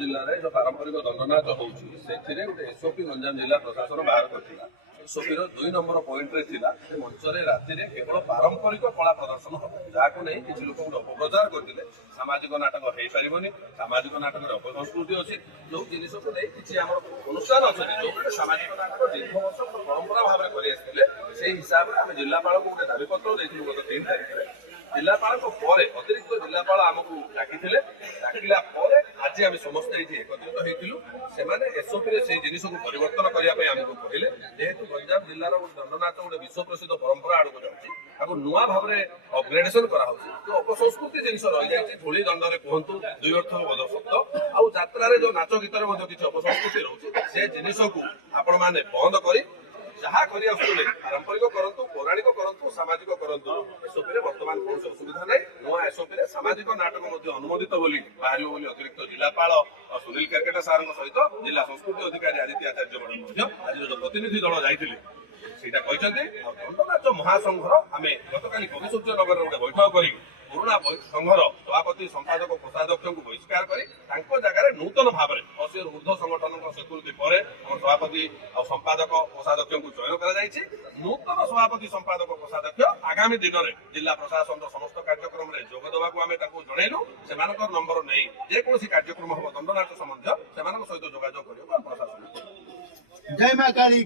ଜିଲ୍ଲାରେ ଯୋଉ ପାରମ୍ପରିକ ଦଣ୍ଡନାଚ ହଉଛି ସେଥିରେ ଗୋଟେ ଏସଓପି ଗଞ୍ଜାମ ଜିଲ୍ଲା ପ୍ରଶାସନ ବାହାର କରିଥିଲା। ଏସଓପିର 2 ନମ୍ବର ପଏଣ୍ଟରେ ଥିଲା ସେ ମଞ୍ଚରେ ରାତିରେ କେବଳ ପାରମ୍ପରିକ କଳା ପ୍ରଦର୍ଶନ ହେବ, ଯାହାକୁ ନେଇ କିଛି ଲୋକ ଗୋଟେ ଅପପ୍ରଚାର କରିଥିଲେ। ସାମାଜିକ ନାଟକ ହେଇପାରିବନି, ସାମାଜିକ ନାଟକରେ ଅପସଂସ୍କୃତି ଅଛି, ଯୋଉ ଜିନିଷକୁ ନେଇ କିଛି ଆମର ଅନୁଷ୍ଠାନ ଅଛନ୍ତି ଯୋଉମାନେ ସାମାଜିକ ନାଟକ ଦୀର୍ଘ ବର୍ଷ ପରମ୍ପରା ଭାବରେ କରି ଆସିଥିଲେ। ସେଇ ହିସାବରେ ଆମେ ଜିଲ୍ଲାପାଳଙ୍କୁ ଗୋଟେ ଦାବିପତ୍ର ଦେଇଥିଲୁ ଗତ 3 ତାରିଖରେ। ଜିଲ୍ଲାପାଳଙ୍କ ପରେ ଅତିରିକ୍ତ ଜିଲ୍ଲାପାଳ ଆମକୁ ଡାକିଥିଲେ। ଡାକିଲା ପରେ ଆଜି ଆମେ ସମସ୍ତେ ଏଇଠି ଏକତ୍ରିତ ହେଇଥିଲୁ। ସେମାନେ ଏସଓପିରେ ସେଇ ଜିନିଷକୁ ପରିବର୍ତ୍ତନ କରିବା ପାଇଁ ଆମକୁ କହିଲେ। ଯେହେତୁ ଗଞ୍ଜାମ ଜିଲ୍ଲାର ଗୋଟେ ଦଣ୍ଡନାଚ ଗୋଟେ ବିଶ୍ୱ ପ୍ରସିଦ୍ଧ ପରମ୍ପରା ଆଡକୁ ଯାଉଛି, ତାକୁ ନୂଆ ଭାବରେ ଅପଗ୍ରେଡେସନ କରାହଉଛି। ଯୋଉ ଅପସଂସ୍କୃତି ଜିନିଷ ରହିଯାଇଛି, ଧୂଳି ଦଣ୍ଡରେ କୁହନ୍ତୁ, 2 ଅର୍ଥ ବୋଧ ଶବ୍ଦ, ଆଉ ଯାତ୍ରାରେ ଯୋଉ ନାଚ ଗୀତରେ ମଧ୍ୟ କିଛି ଅପସଂସ୍କୃତି ରହୁଛି, ସେ ଜିନିଷକୁ ଆପଣମାନେ ବନ୍ଦ କରି ଯାହା କରି ଆସୁଥିଲେ ପାରମ୍ପରିକ କରନ୍ତୁ, ପୌରାଣିକ କରନ୍ତୁ, ସାମାଜିକ କରନ୍ତୁ। ଏସଓପିରେ ବର୍ତ୍ତମାନ କୌଣସି ଅସୁବିଧା ନାହିଁ। ନୂଆ ଏସଓପିରେ ସାମାଜିକ ନାଟକ ମଧ୍ୟ ଅନୁମୋଦିତ ବୋଲି ବାହାରିବ ବୋଲି ଅତିରିକ୍ତ ଜିଲ୍ଲାପାଳ ସୁନୀଲ କେରକେଟା ସାରଙ୍କ ସହିତ ଜିଲ୍ଲା ସଂସ୍କୃତି ଅଧିକାରୀ ଆଦିତ୍ୟ ଆଚାର୍ଯ୍ୟ ମଧ୍ୟ ଆଜିର ଯୋଉ ପ୍ରତିନିଧି ଦଳ ଯାଇଥିଲେ ସେଇଟା କହିଛନ୍ତି। ଆଉ ଦଣ୍ଡନାଚ ମହାସଂଘର ଆମେ ଗତକାଲି କବିସୂର୍ଯ୍ୟନଗରରେ ଗୋଟେ ବୈଠକ କରି ପୁରୁଣା ସଂଘର ସଭାପତି ସମ୍ପାଦକ କୋଷାଧ୍ୟକ୍ଷଙ୍କୁ ବହିଷ୍କାର କରି ତାଙ୍କ ଜାଗାରେ ନୂତନ ଭାବରେ 80ରୁ ଊର୍ଦ୍ଧ୍ୱ ସଂଗଠନଙ୍କ ସ୍ୱୀକୃତି ପରେ ଆମ ସଭାପତି ଆଉ ସମ୍ପାଦକ କୋଷାଧ୍ୟକ୍ଷଙ୍କୁ ଚୟନ କରାଯାଇଛି। ନୂତନ ସଭାପତି ସମ୍ପାଦକ କୋଷାଧ୍ୟକ୍ଷ ଆଗାମୀ ଦିନରେ ଜିଲ୍ଲା ପ୍ରଶାସନର ସମସ୍ତ କାର୍ଯ୍ୟକ୍ରମରେ ଯୋଗ ଦେବାକୁ ଆମେ ତାଙ୍କୁ ଜଣେଇଲୁ। ସେମାନଙ୍କର ନମ୍ବର ନେଇ ଯେକୌଣସି କାର୍ଯ୍ୟକ୍ରମ ହେବ ଦଣ୍ଡନାଚ ସମ୍ବନ୍ଧୀୟ ସେମାନଙ୍କ ସହିତ ଯୋଗାଯୋଗ କରିବାକୁ ଆମେ ପ୍ରଶାସନ। ଜୟ ମା କାଳୀ।